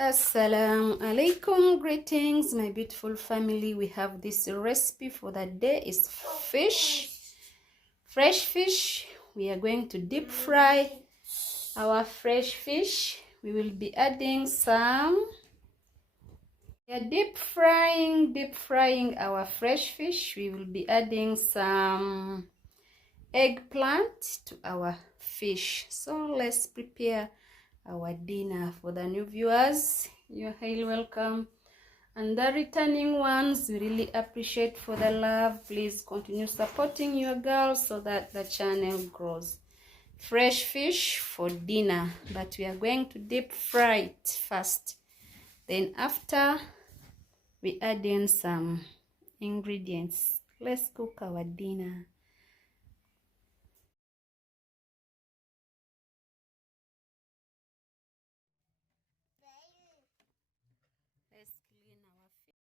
Assalamu alaikum, greetings my beautiful family. We have this recipe for the day. Is fish, fresh fish. We are going to deep fry our fresh fish. We will be adding some, deep frying our fresh fish. We will be adding some eggplant to our fish. So let's prepare our dinner. For the new viewers, you're highly welcome, and the returning ones, we really appreciate for the love. Please continue supporting your girl so that the channel grows. Fresh fish for dinner, but we are going to deep fry it first, then after we add in some ingredients. Let's cook our dinner. Let's clean our fish.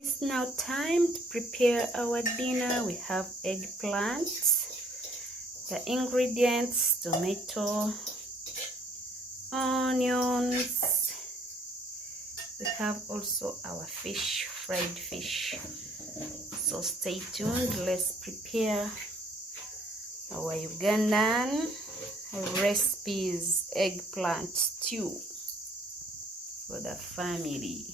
It's now time to prepare our dinner. We have eggplant, the ingredients: tomato, onions, we have also our fish, fried fish. So stay tuned. Let's prepare our Ugandan recipes, eggplant stew for the family.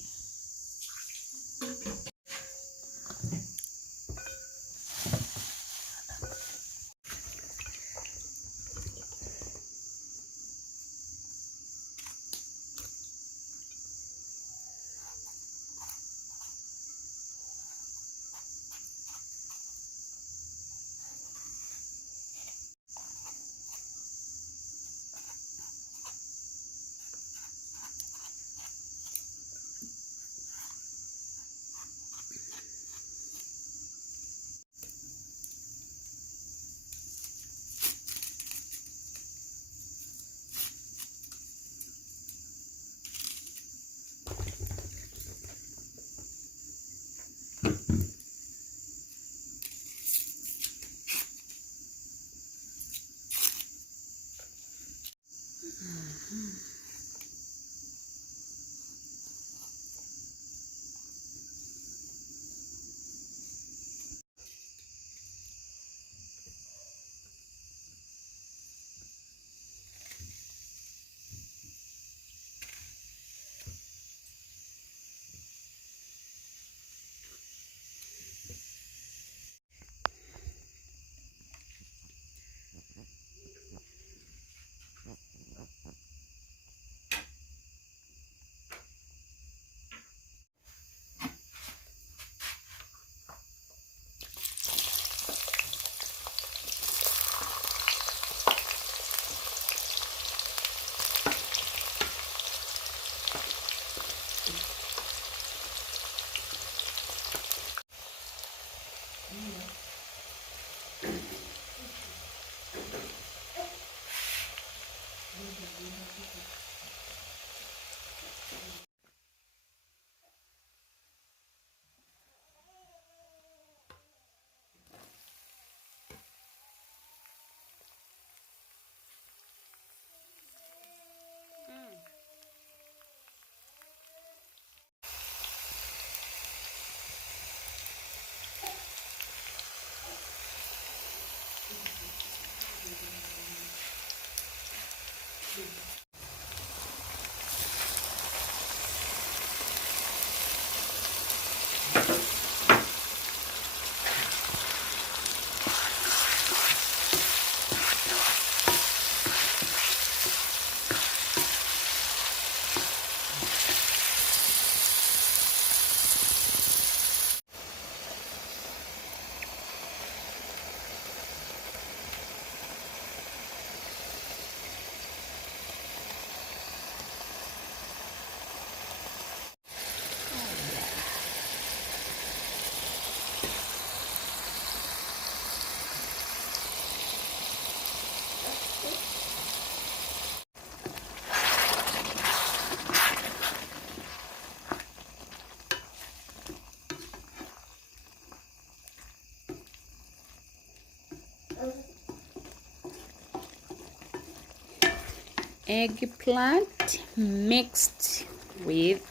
Eggplant mixed with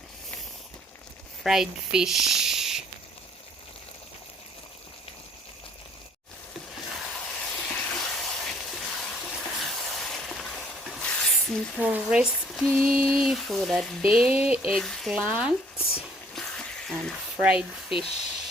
fried fish. Simple recipe for the day: eggplant and fried fish.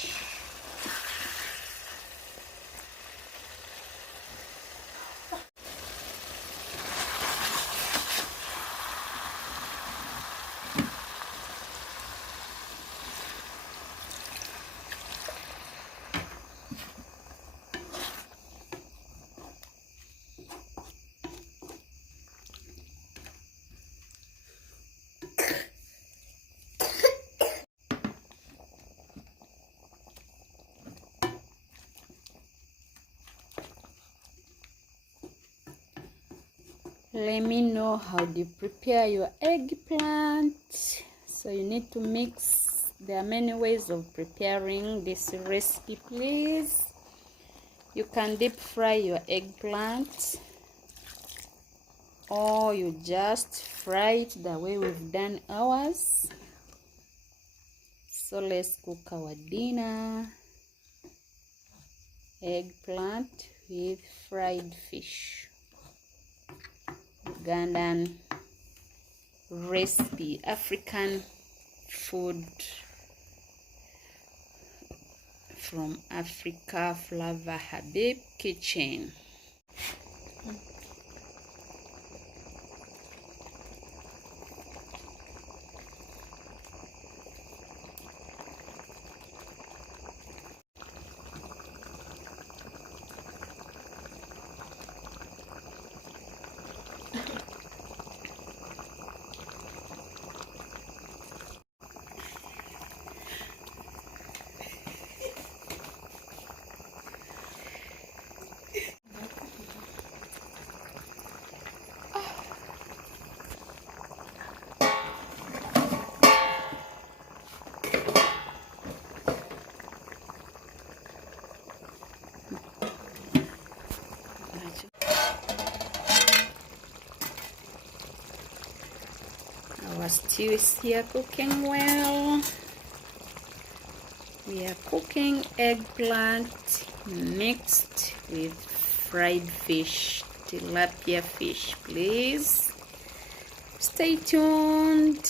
Let me know how do you prepare your eggplant. So you need to mix. There are many ways of preparing this recipe, please. You can deep fry your eggplant, or you just fry it the way we've done ours. So let's cook our dinner. Eggplant with fried fish. Ugandan recipe, African food from Africa, Flavor Habib Kitchen. Our stew is here cooking well. We are cooking eggplant mixed with fried fish, tilapia fish. Please stay tuned.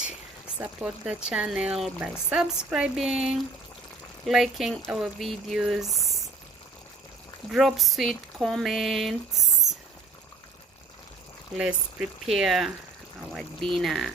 Support the channel by subscribing, liking our videos, drop sweet comments. Let's prepare our dinner.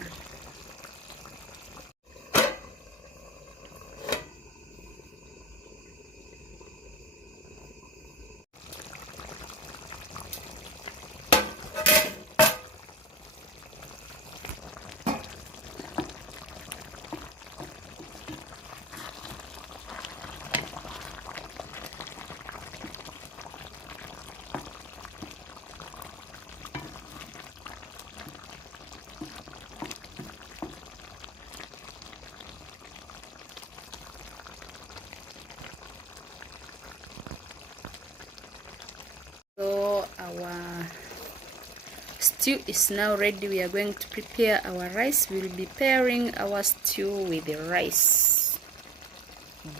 So our stew is now ready. We are going to prepare our rice. We will be pairing our stew with the rice,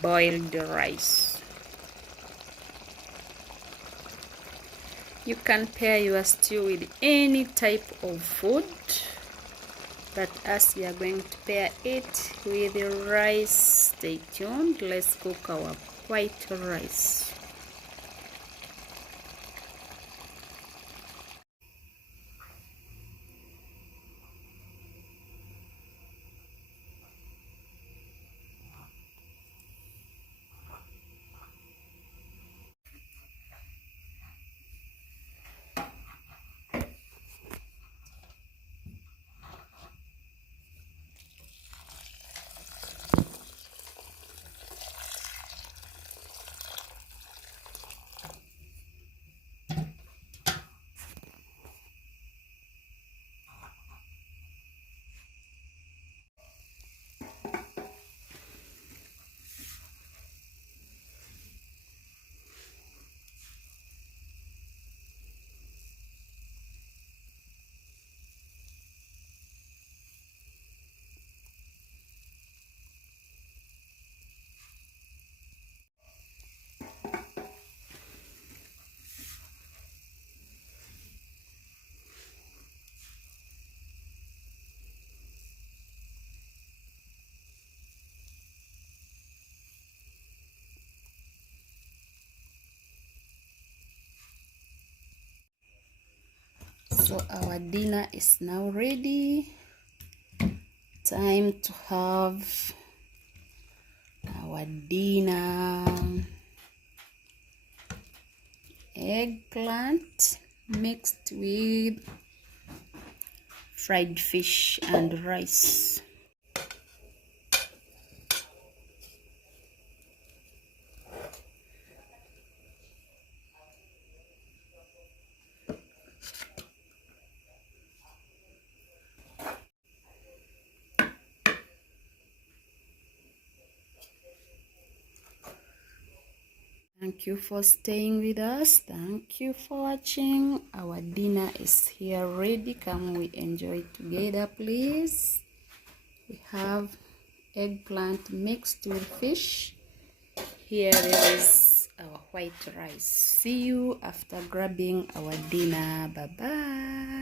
boiled rice. You can pair your stew with any type of food, but as we are going to pair it with the rice, stay tuned. Let's cook our white rice. So our dinner is now ready. Time to have our dinner. Eggplant mixed with fried fish and rice. Thank you for staying with us. Thank you for watching. Our dinner is here ready. Come we enjoy together, please. We have eggplant mixed with fish. Here is our white rice. See you after grabbing our dinner. Bye bye.